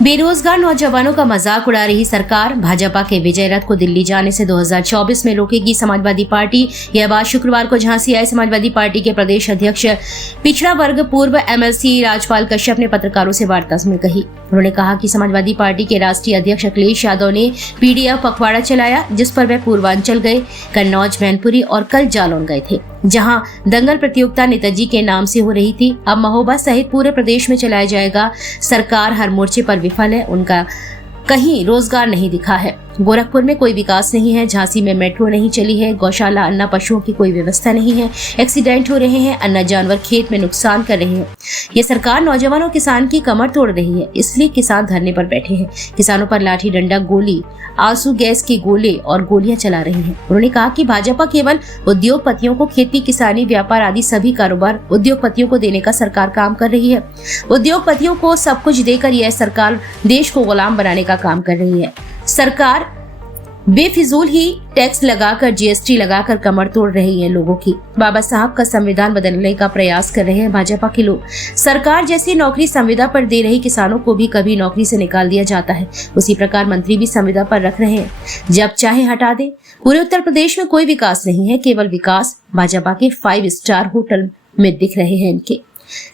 बेरोजगार नौजवानों का मजाक उड़ा रही सरकार भाजपा के विजय रथ को दिल्ली जाने से 2024 में रोकेगी समाजवादी पार्टी। यह बात शुक्रवार को झांसी आए समाजवादी पार्टी के प्रदेश अध्यक्ष पिछड़ा वर्ग पूर्व एमएलसी राजपाल कश्यप ने पत्रकारों से वार्ता में कही। उन्होंने कहा कि समाजवादी पार्टी के राष्ट्रीय अध्यक्ष अखिलेश यादव ने पीडीएफ पखवाड़ा चलाया, जिस पर वह पूर्वांचल गए, कन्नौज, मैनपुरी और कल जालौन गए थे, जहां दंगल प्रतियोगिता नेताजी के नाम से हो रही थी। अब महोबा सहित पूरे प्रदेश में चलाया जाएगा। सरकार हर मोर्चे पर विफल है, उनका कहीं रोजगार नहीं दिखा है। गोरखपुर में कोई विकास नहीं है, झांसी में मेट्रो नहीं चली है, गौशाला, अन्ना पशुओं की कोई व्यवस्था नहीं है, एक्सीडेंट हो रहे हैं, अन्ना जानवर खेत में नुकसान कर रहे हैं। ये सरकार नौजवानों किसान की कमर तोड़ रही है, इसलिए किसान धरने पर बैठे हैं। किसानों पर लाठी डंडा, गोली, आंसू गैस के गोले और गोलियां चला रही है। उन्होंने कहा कि भाजपा केवल उद्योगपतियों को खेती, किसानी, व्यापार आदि सभी कारोबार उद्योगपतियों को देने का सरकार काम कर रही है। उद्योगपतियों को सब कुछ देकर यह सरकार देश को गुलाम बनाने का काम कर रही है। सरकार बेफिजूल ही टैक्स लगाकर, जीएसटी लगाकर कमर तोड़ रही है लोगों की। बाबा साहब का संविधान बदलने का प्रयास कर रहे हैं भाजपा के लोग। सरकार जैसी नौकरी संविदा पर दे रही किसानों को भी कभी नौकरी से निकाल दिया जाता है, उसी प्रकार मंत्री भी संविदा पर रख रहे हैं, जब चाहे हटा दे। पूरे उत्तर प्रदेश में कोई विकास नहीं है, केवल विकास भाजपा के 5 स्टार होटल में दिख रहे हैं इनके।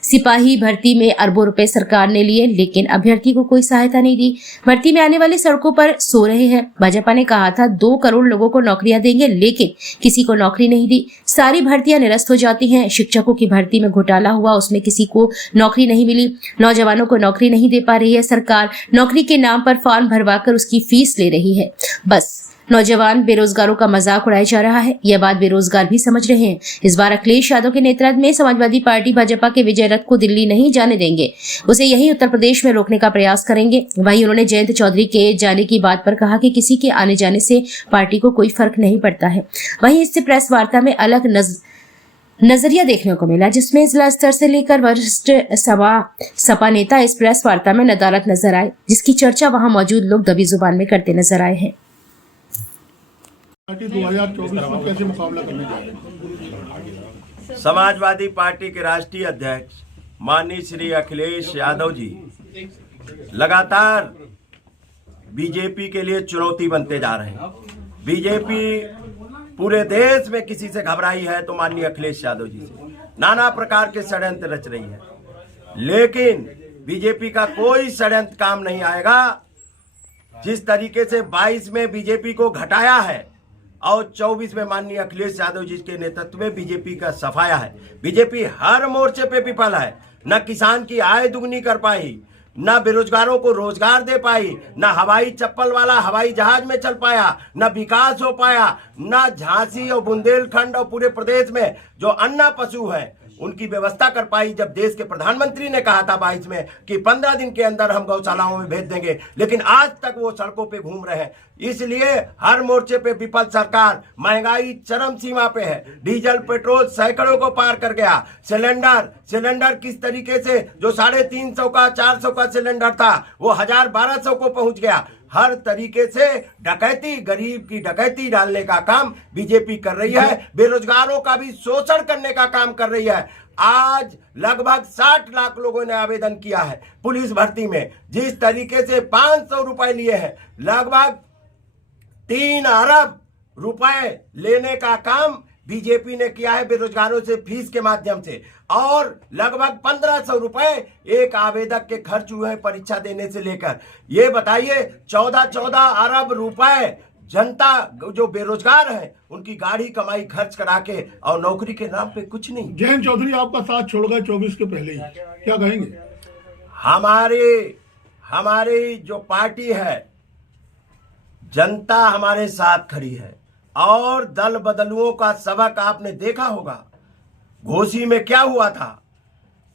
सिपाही भर्ती में अरबों रुपए सरकार ने लिए, लेकिन अभ्यर्थी को कोई सहायता नहीं दी। भर्ती में आने वाले सड़कों पर सो रहे हैं। भाजपा ने कहा था 2 करोड़ लोगों को नौकरियां देंगे, लेकिन किसी को नौकरी नहीं दी। सारी भर्तियां निरस्त हो जाती हैं। शिक्षकों की भर्ती में घोटाला हुआ, उसमें किसी को नौकरी नहीं मिली। नौजवानों को नौकरी नहीं दे पा रही है सरकार। नौकरी के नाम पर फॉर्म भरवाकर उसकी फीस ले रही है। बस नौजवान बेरोजगारों का मजाक उड़ाया जा रहा है। यह बात बेरोजगार भी समझ रहे हैं। इस बार अखिलेश यादव के नेतृत्व में समाजवादी पार्टी भाजपा के विजय रथ को दिल्ली नहीं जाने देंगे, उसे यही उत्तर प्रदेश में रोकने का प्रयास करेंगे। वहीं उन्होंने जयंत चौधरी के जाने की बात पर कहा कि किसी के आने जाने से पार्टी को कोई फर्क नहीं पड़ता है। वहीं इससे प्रेस वार्ता में अलग नजरिया देखने को मिला, जिसमें जिला स्तर से लेकर वरिष्ठ सपा नेता इस प्रेस वार्ता में नदारत नजर आए, जिसकी चर्चा वहां मौजूद लोग दबी जुबान में करते नजर आए हैं। 2024 में कैसे मुकाबला करने जा रहे हैं? समाजवादी पार्टी के राष्ट्रीय अध्यक्ष माननीय श्री अखिलेश यादव जी लगातार बीजेपी के लिए चुनौती बनते जा रहे हैं। बीजेपी पूरे देश में किसी से घबराई है तो माननीय अखिलेश यादव जी से नाना प्रकार के षड्यंत्र रच रही है, लेकिन बीजेपी का कोई षड्यंत्र काम नहीं आएगा। जिस तरीके से 22 में बीजेपी को घटाया है और 24 में माननीय अखिलेश यादव जी के नेतृत्व में बीजेपी का सफाया है। बीजेपी हर मोर्चे पे विफल है। न किसान की आय दुगनी कर पाई, न बेरोजगारों को रोजगार दे पाई, न हवाई चप्पल वाला हवाई जहाज में चल पाया, न विकास हो पाया, न झांसी और बुंदेलखंड और पूरे प्रदेश में जो अन्ना पशु है उनकी व्यवस्था कर पाई। जब देश के प्रधानमंत्री ने कहा था 22 में कि 15 दिन के अंदर हम गौशालाओं में भेज देंगे, लेकिन आज तक वो सड़कों पे घूम रहे हैं। इसलिए हर मोर्चे पे विफल सरकार। महंगाई चरम सीमा पे है। डीजल पेट्रोल सैकड़ों को पार कर गया। सिलेंडर किस तरीके से जो 350 का 400 का सिलेंडर था वो 1000-1200 को पहुंच गया। हर तरीके से डकैती, गरीब की डकैती डालने का काम बीजेपी कर रही है। बेरोजगारों का भी शोषण करने का काम कर रही है। आज लगभग 60 लाख लोगों ने आवेदन किया है पुलिस भर्ती में। जिस तरीके से 500 रुपए लिए हैं, लगभग 3 अरब रुपए लेने का काम बीजेपी ने किया है बेरोजगारों से फीस के माध्यम से, और लगभग 1500 रुपए एक आवेदक के खर्च हुए हैं परीक्षा देने से लेकर। ये बताइए 14 अरब रुपए जनता जो बेरोजगार है उनकी गाड़ी कमाई खर्च करा के, और नौकरी के नाम पे कुछ नहीं। जयंत चौधरी आपका साथ छोड़ गए 24 के पहले ही, क्या कहेंगे? हमारी जो पार्टी है, जनता हमारे साथ खड़ी है, और दल बदलुओं का सबक आपने देखा होगा। घोसी में क्या हुआ था?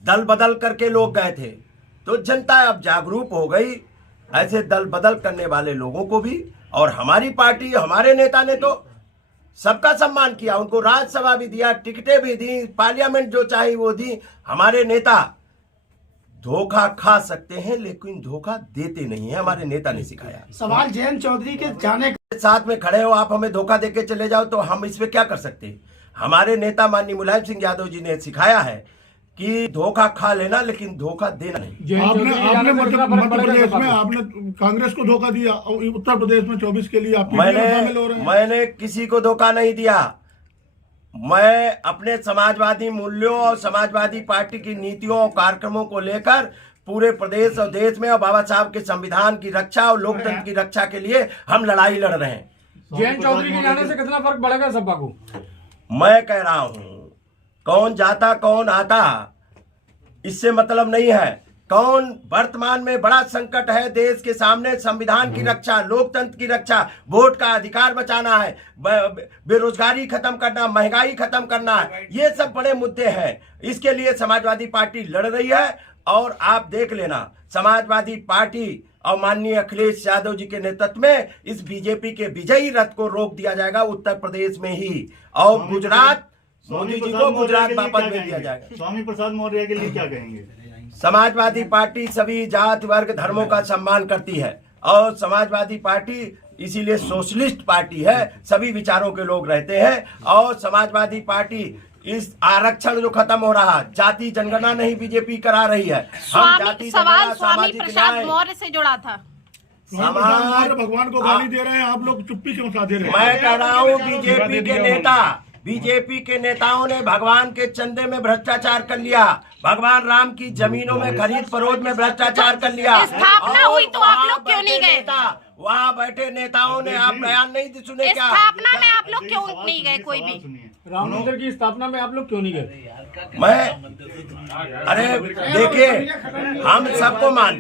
दल बदल करके लोग गए थे, तो जनता अब जागरूक हो गई। ऐसे दल बदल करने वाले लोगों को भी, और हमारी पार्टी, हमारे नेता ने तो सबका सम्मान किया, उनको राज्यसभा भी दिया, टिकटें भी दी, पार्लियामेंट जो चाहे वो दी। हमारे नेता धोखा खा सकते हैं लेकिन धोखा देते नहीं है, हमारे नेता ने सिखाया। सवाल जयंत चौधरी के जाने के साथ में खड़े हो, आप हमें धोखा देके चले जाओ तो हम इस पे क्या कर सकते हैं? हमारे नेता माननीय मुलायम सिंह यादव जी ने सिखाया है कि धोखा खा लेना लेकिन धोखा देना नहीं। आपने मध्य प्रदेश में आपने कांग्रेस को धोखा दिया और उत्तर प्रदेश में 24 के लिए आप शामिल हो रहे हैं। मैंने किसी को धोखा नहीं दिया। मैं अपने समाजवादी मूल्यों और समाजवादी पार्टी की नीतियों और कार्यक्रमों को लेकर पूरे प्रदेश और देश में और बाबा साहब के संविधान की रक्षा और लोकतंत्र की रक्षा के लिए हम लड़ाई लड़ रहे हैं। जयंत चौधरी के जाने से कितना फर्क पड़ेगा सपा को? मैं कह रहा हूं कौन जाता कौन आता इससे मतलब नहीं है। कौन वर्तमान में बड़ा संकट है देश के सामने, संविधान की रक्षा, लोकतंत्र की रक्षा, वोट का अधिकार बचाना है, बेरोजगारी खत्म करना, महंगाई खत्म करना है, ये सब बड़े मुद्दे हैं। इसके लिए समाजवादी पार्टी लड़ रही है और आप देख लेना समाजवादी पार्टी और माननीय अखिलेश यादव जी के नेतृत्व में इस बीजेपी के विजयी रथ को रोक दिया जाएगा उत्तर प्रदेश में ही, और गुजरात मोदी जी को गुजरात वापस भेज दिया जाएगा। स्वामी प्रसाद मौर्य के लिए क्या कहेंगे? समाजवादी पार्टी सभी जाति वर्ग धर्मों का सम्मान करती है और समाजवादी पार्टी इसीलिए सोशलिस्ट पार्टी है, सभी विचारों के लोग रहते हैं। और समाजवादी पार्टी इस आरक्षण जो खत्म हो रहा, जाति जनगणना नहीं बीजेपी करा रही है। सवाल स्वामी प्रसाद मौर्य से जुड़ा था। भगवान को गाली दे रहे हैं, आप लोग चुप्पी क्यों साधे रहे हैं? मैं कह रहा हूँ बीजेपी के नेताओं ने भगवान के चंदे में भ्रष्टाचार कर लिया, भगवान राम की जमीनों में खरीद फरोख्त में भ्रष्टाचार कर लिया। स्थापना हुई तो आप लोग क्यों नहीं गए? वहाँ बैठे नेताओं ने आप बयान नहीं सुने क्या? स्थापना में आप लोग क्यों नहीं गए? कोई भी राम मंदिर की स्थापना में आप लोग क्यों नहीं गए? अरे देखिए हम सबको मान